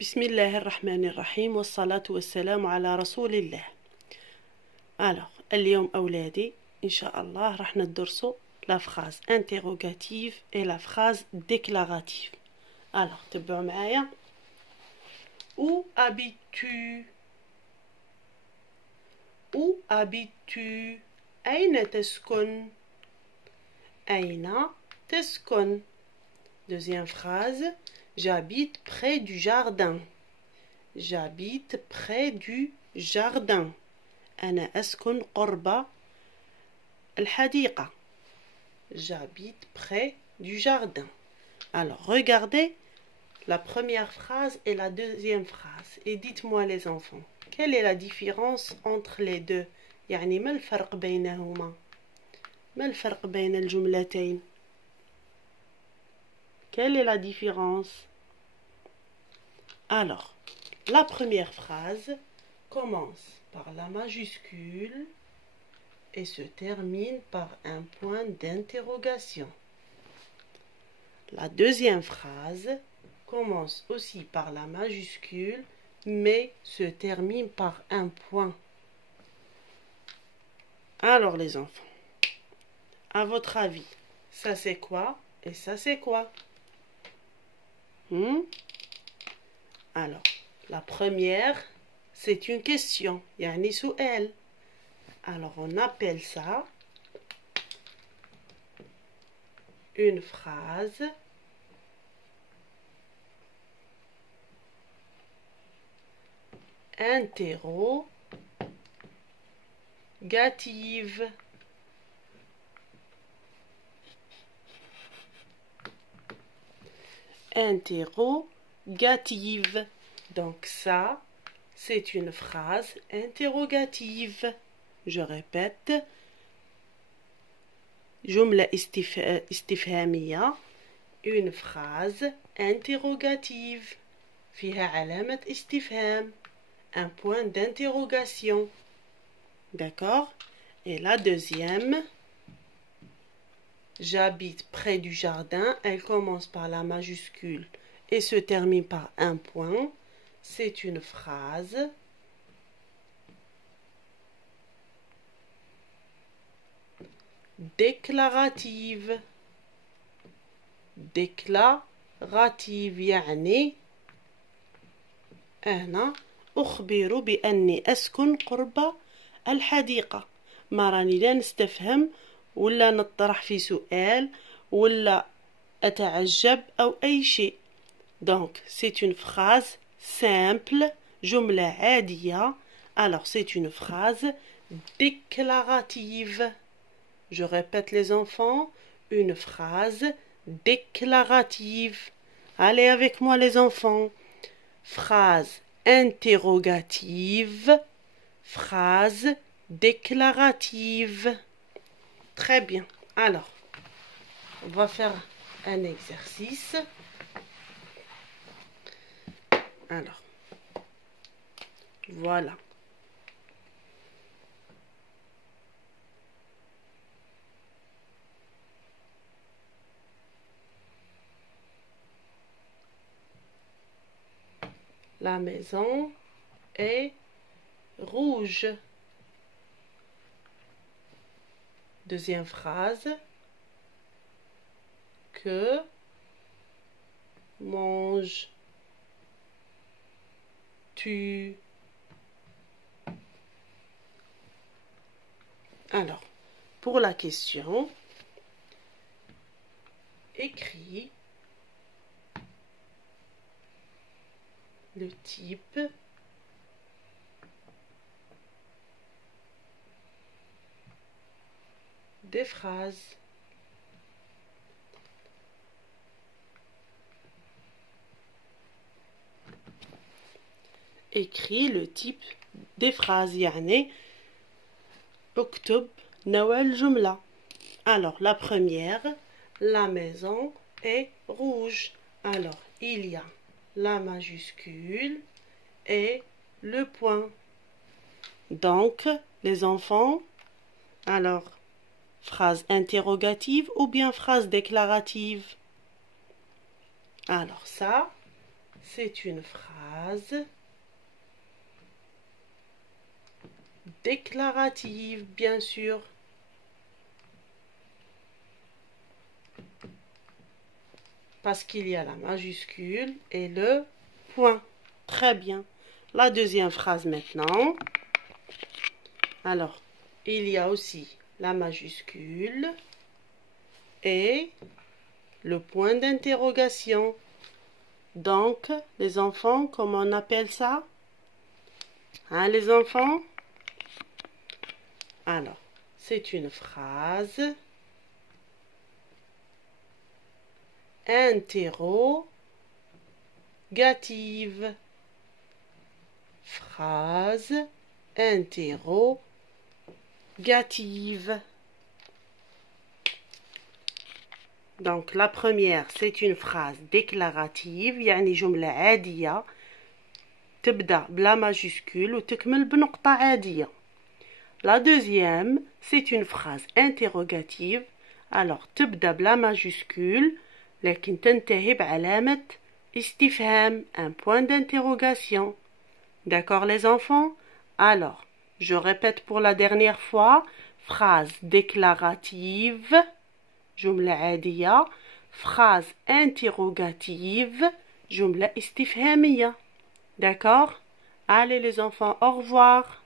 بسم الله الرحمن الرحيم والصلاة والسلام على رسول الله. Alors, اليوم أولادي إن شاء الله راح ندرسوا la phrase interrogative et la phrase déclarative. Alors, تبعوا معايا. Où habites-tu? Où habites-tu? أين تسكن? أين تسكن? Deuxième phrase. J'habite près du jardin. J'habite près du jardin. أنا أسكن قرب الحديقة. J'habite près du jardin. Alors, regardez la première phrase et la deuxième phrase. Et dites-moi les enfants, quelle est la différence entre les deux؟ يعني ما الفرق بينهما؟ ما الفرق بين الجملتين؟ Quelle est la différence? Alors, la première phrase commence par la majuscule et se termine par un point d'interrogation. La deuxième phrase commence aussi par la majuscule mais se termine par un point. Alors les enfants, à votre avis, ça c'est quoi et ça c'est quoi? Alors, la première, c'est une question, يعني سؤال. Alors, on appelle ça une phrase interrogative. Interrogative. Donc ça, c'est une phrase interrogative. Je répète. جملة استفهامية. Une phrase interrogative. فيها علامة استفهام. Un point d'interrogation. D'accord? Et la deuxième. J'habite près du jardin. Elle commence par la majuscule et se termine par un point. C'est une phrase déclarative. déclarative يعني أنا أخبر بأني أسكن قرب الحديقة. ما راني لا نستفهم ولا نطرح في سؤال ولا أتعجب أو أي شيء. Donc, c'est une phrase simple, جملة عادية. Alors, c'est une phrase déclarative. Je répète les enfants, une phrase déclarative. Allez avec moi les enfants. Phrase interrogative, phrase déclarative. Très bien. Alors, on va faire un exercice. Alors, voilà. La maison est rouge. Deuxième phrase. Que manges-tu? Alors, pour la question, écris le type des phrases. Écris le type des phrases. يعني اكتب نوع الجملة. Alors, la première, la maison est rouge. Alors, il y a la majuscule et le point. Donc, les enfants, alors, phrase interrogative ou bien phrase déclarative? Alors ça, c'est une phrase déclarative, bien sûr. Parce qu'il y a la majuscule et le point. Très bien. La deuxième phrase maintenant. Alors, il y a aussi la majuscule et le point d'interrogation. Donc, les enfants, comment on appelle ça? Hein, les enfants? Alors, c'est une phrase interrogative. Phrase interrogative. Donc, la première, c'est une phrase déclarative, يعني جملة عادية تبدأ بلا majuscule وتكمل بنقطة عادية. La deuxième, c'est une phrase interrogative. Alors, تبدأ بلا majuscule لكن تنتهي بعلامة استفهام, un point d'interrogation. D'accord les enfants? Alors, je répète pour la dernière fois. Phrase déclarative, جملة عادية. Phrase interrogative, جملة استفهامية. D'accord? Allez les enfants, au revoir.